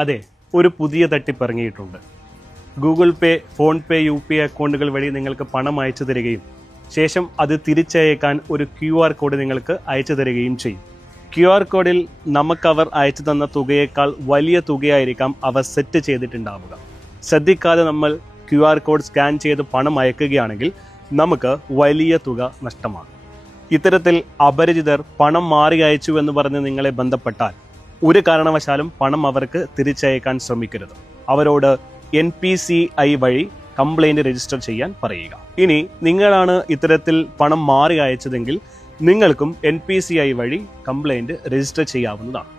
അതെ, ഒരു പുതിയ തട്ടിപ്പ് ഇറങ്ങിയിട്ടുണ്ട്. ഗൂഗിൾ പേ, ഫോൺ പേ, UPI അക്കൗണ്ടുകൾ വഴി നിങ്ങൾക്ക് പണം അയച്ചു തരികയും ശേഷം അത് തിരിച്ചയക്കാൻ ഒരു QR കോഡ് നിങ്ങൾക്ക് അയച്ചു തരികയും ചെയ്യും. QR കോഡിൽ നമുക്കവർ അയച്ചു തന്ന തുകയേക്കാൾ വലിയ തുകയായിരിക്കാം അവർ സെറ്റ് ചെയ്തിട്ടുണ്ടാവുക. ശ്രദ്ധിക്കാതെ നമ്മൾ QR കോഡ് സ്കാൻ ചെയ്ത് പണം അയക്കുകയാണെങ്കിൽ നമുക്ക് വലിയ തുക നഷ്ടമാണ്. ഇത്തരത്തിൽ അപരിചിതർ പണം മാറി അയച്ചു എന്ന് പറഞ്ഞ് നിങ്ങളെ ബന്ധപ്പെട്ടാൽ ഒരു കാരണവശാലും പണം അവർക്ക് തിരിച്ചയക്കാൻ ശ്രമിക്കരുത്. അവരോട് NPCI വഴി കംപ്ലൈൻറ്റ് രജിസ്റ്റർ ചെയ്യാൻ പറയുക. ഇനി നിങ്ങളാണ് ഇത്തരത്തിൽ പണം മാറി അയച്ചതെങ്കിൽ നിങ്ങൾക്കും NPCI വഴി കംപ്ലൈൻറ്റ് രജിസ്റ്റർ ചെയ്യാവുന്നതാണ്.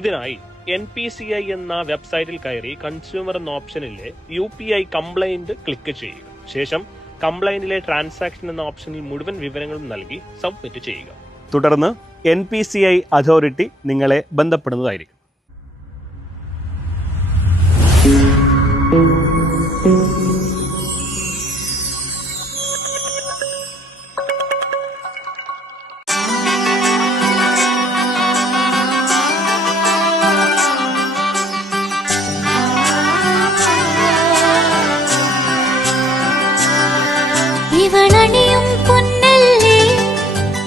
ഇതിനായി NPCI എന്ന വെബ്സൈറ്റിൽ കയറി കൺസ്യൂമർ എന്ന ഓപ്ഷനിലെ UPI കംപ്ലൈൻറ്റ് ക്ലിക്ക് ചെയ്യുക. ശേഷം കംപ്ലൈൻറ്റിലെ ട്രാൻസാക്ഷൻ എന്ന ഓപ്ഷനിൽ മുഴുവൻ വിവരങ്ങളും നൽകി സബ്മിറ്റ് ചെയ്യുക. തുടർന്ന് NPCI അതോറിറ്റി നിങ്ങളെ ബന്ധപ്പെടുന്നതായിരിക്കും. ഇവളണിയും പൊന്നല്ലേ,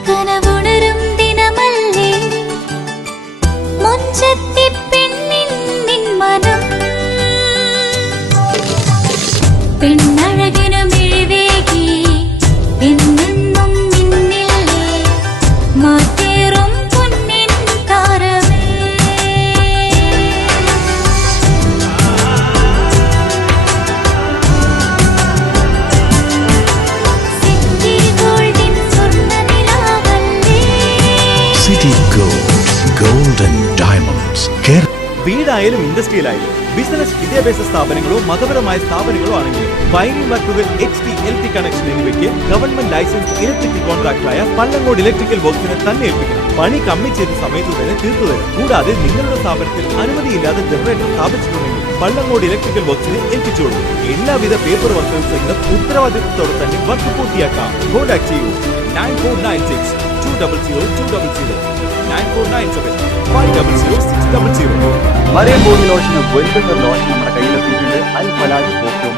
കനവുണരും ദിനമല്ലേ, മൊഞ്ചത്തി പെണ്ണിൻ നിൻ മനം, പെണ്ണഴകിനു മിഴിവേകി എന്നെന്നും നിന്നില്ലേ, മാറ്റേറും പൊന്നിൻ താരമേ. City Gold, Gold and Diamonds. വീടായാലും ഇൻഡസ്ട്രിയിലായാലും ബിസിനസ്, വിദ്യാഭ്യാസ സ്ഥാപനങ്ങളോ മതപരമായ സ്ഥാപനങ്ങളോ ആണെങ്കിലും വയറിംഗ് വർക്കുകൾ, HT, LT കണക്ഷൻ എന്നിവയ്ക്ക് ഗവൺമെന്റ് ലൈസൻസ് ഇലക്ട്രിക്കൽ കോൺട്രാക്ടറായ പള്ളങ്കോട് ഇലക്ട്രിക്കൽ വർക്സിനെ തന്നെ ഏൽപ്പിക്കണം. പണി കമ്മിറ്റ് ചെയ്ത സമയത്ത് തന്നെ തീർത്തു തരും. കൂടാതെ നിങ്ങളുടെ സ്ഥാപനത്തിൽ അനുമതിയില്ലാതെ ജനറേറ്റർ സ്ഥാപിച്ചിട്ടുണ്ടെങ്കിൽ പള്ളങ്കോട് ഇലക്ട്രിക്കൽ വർക്സിനെ ഏൽപ്പിച്ചു കൊടുക്കും. എല്ലാവിധ പേപ്പർ വർക്കുകൾ സഹിതം ഉത്തരവാദിത്വത്തോടെ തന്നെ വർക്ക് പൂർത്തിയാക്കാം. കോൺടാക്ട് ചെയ്യൂ 9496 200 200 9497 500 600. മറിയം ബോഡി ലോഷന് വലിയ ലോഷൻ നമ്മുടെ കയ്യിലെത്തിയിട്ടുണ്ട്. അൽ ഫലാഹ് പെർഫ്യൂം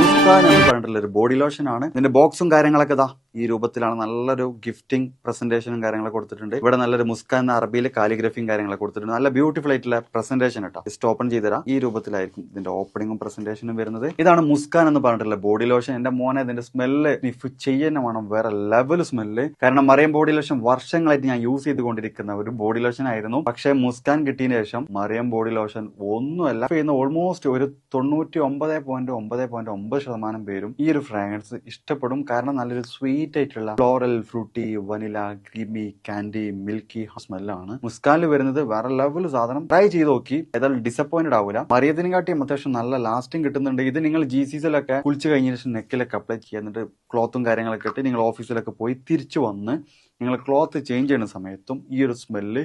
മുസ്കാൻ എന്ന് പറഞ്ഞിട്ടുള്ള ഒരു ബോഡി ലോഷൻ ആണ്. ഇതിന്റെ ബോക്സും കാര്യങ്ങളൊക്കെ ഇതാ ഈ രൂപത്തിലാണ്. നല്ലൊരു ഗിഫ്റ്റിംഗ് പ്രസന്റേഷനും കാര്യങ്ങളൊക്കെ കൊടുത്തിട്ടുണ്ട്. ഇവിടെ നല്ലൊരു മുസ്കാൻ എന്ന അറബിയിൽ കാലിഗ്രഫിയും കാര്യങ്ങളൊക്കെ കൊടുത്തിട്ടുണ്ട്. നല്ല ബ്യൂട്ടിഫുൾ ആയിട്ടുള്ള പ്രസന്റേഷൻ കേട്ടോ. ജസ്റ്റ് ഓപ്പൺ ചെയ്തുതരാം. ഈ രൂപത്തിലായിരിക്കും ഇതിന്റെ ഓപ്പണിങ്ങും പ്രസന്റേഷനും വരുന്നത്. ഇതാണ് മുസ്കാൻ എന്ന് പറഞ്ഞിട്ടുള്ള ബോഡി ലോഷൻ. എന്റെ മോനെ ഇതിന്റെ സ്മെല്ല് സ്നിഫ് ചെയ്യുന്ന വേണം, വേറെ ലെവൽ സ്മെല്ല്. കാരണം മറിയം ബോഡി ലോഷൻ വർഷങ്ങളായിട്ട് ഞാൻ യൂസ് ചെയ്തുകൊണ്ടിരിക്കുന്ന ഒരു ബോഡി ലോഷൻ ആയിരുന്നു. പക്ഷേ മുസ്കാൻ കിട്ടിയതിനു ശേഷം മറിയം ബോഡി ലോഷൻ ഒന്നുമല്ല ചെയ്യുന്ന ഓൾമോസ്റ്റ് ഒരു 99.9% പേരും ഈ ഒരു ഫ്രാഗ്രൻസ് ഇഷ്ടപ്പെടും. കാരണം നല്ലൊരു സ്വീറ്റ് ആയിട്ടുള്ള floral, fruity, vanilla, creamy, candy, milky സ്മെല്ലാണ് മുസ്കാനിൽ വരുന്നത്. വേറെ ലെവൽ സാധനം. ട്രൈ ചെയ്ത് നോക്കി, ഏതായാലും ഡിസപ്പോയിന്റഡ് ആവില്ല. മറിയത്തിനെക്കാട്ടിയും അത്യാവശ്യം നല്ല ലാസ്റ്റിംഗ് കിട്ടുന്നുണ്ട്. ഇത് നിങ്ങൾ GCCയിലൊക്കെ കുളിച്ച് കഴിഞ്ഞ ശേഷം നെക്കിലൊക്കെ അപ്ലൈ ചെയ്യുക. എന്നിട്ട് ക്ലോത്തും കാര്യങ്ങളൊക്കെ ഇട്ട് നിങ്ങൾ ഓഫീസിലൊക്കെ പോയി തിരിച്ചു വന്ന് നിങ്ങൾ ക്ലോത്ത് ചേഞ്ച് ചെയ്യുന്ന സമയത്തും ഈ ഒരു സ്മെല്ല്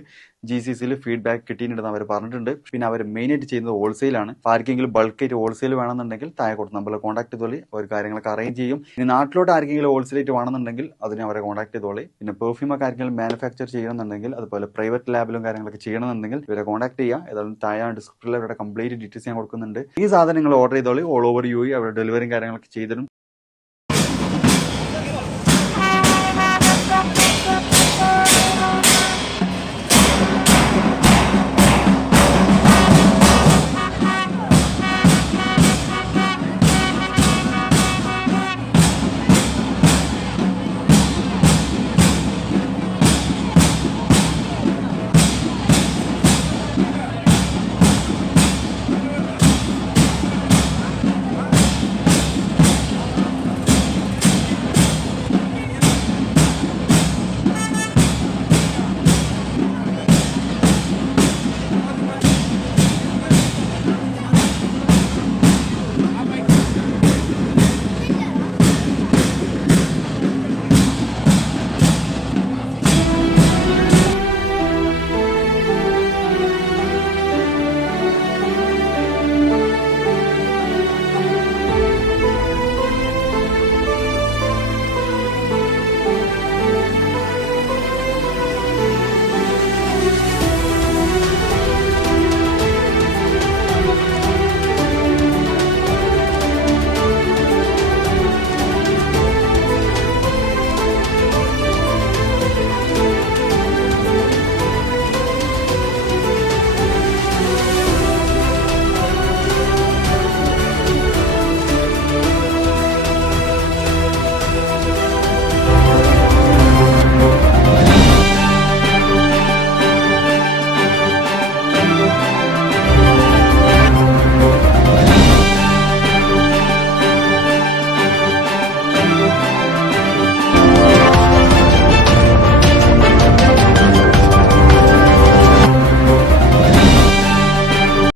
GCCയിൽ ഫീഡ്ബാക്ക് കിട്ടിയിട്ടുണ്ടെന്ന് അവർ പറഞ്ഞിട്ടുണ്ട്. പിന്നെ അവർ മെയിനായിട്ട് ചെയ്യുന്നത് ഹോൾസെയിലാണ്. ആർക്കെങ്കിലും ബൾക്കായിട്ട് ഹോൾസെയിൽ വേണമെന്നുണ്ടെങ്കിൽ താഴെ കൊടുത്ത് നമ്മളെ കോൺടാക്ട് ചെയ്തോളി. അവർ കാര്യങ്ങളൊക്കെ അറേഞ്ച് ചെയ്യും. ഇനി നാട്ടിലോട്ട് ആർക്കെങ്കിലും ഹോൾസെയിലായിട്ട് വേണമെന്നുണ്ടെങ്കിൽ അതിനെ അവരെ കോൺടാക്ട് ചെയ്തോളി. പിന്നെ പെർഫ്യൂമൊക്കെ ആർക്കെങ്കിലും മാനുഫാക്ചർ ചെയ്യണമെന്നുണ്ടെങ്കിൽ, അതുപോലെ പ്രൈവറ്റ് ലാബിലും കാര്യങ്ങളൊക്കെ ചെയ്യണമെന്നുണ്ടെങ്കിൽ ഇവരെ കോൺടാക്ട് ചെയ്യുക. ഏതായാലും താഴെ ഡിസ്ക്രിപ്ഷനിൽ അവരുടെ കംപ്ലീറ്റ് ഡീറ്റെയിൽസ് ഞാൻ കൊടുക്കുന്നുണ്ട്. ഈ സാധനം നിങ്ങൾ ഓർഡർ ചെയ്തോളി. ഓൾ ഓവർ UAE അവരുടെ ഡെലിവറിയും കാര്യങ്ങളൊക്കെ ചെയ്തിടും.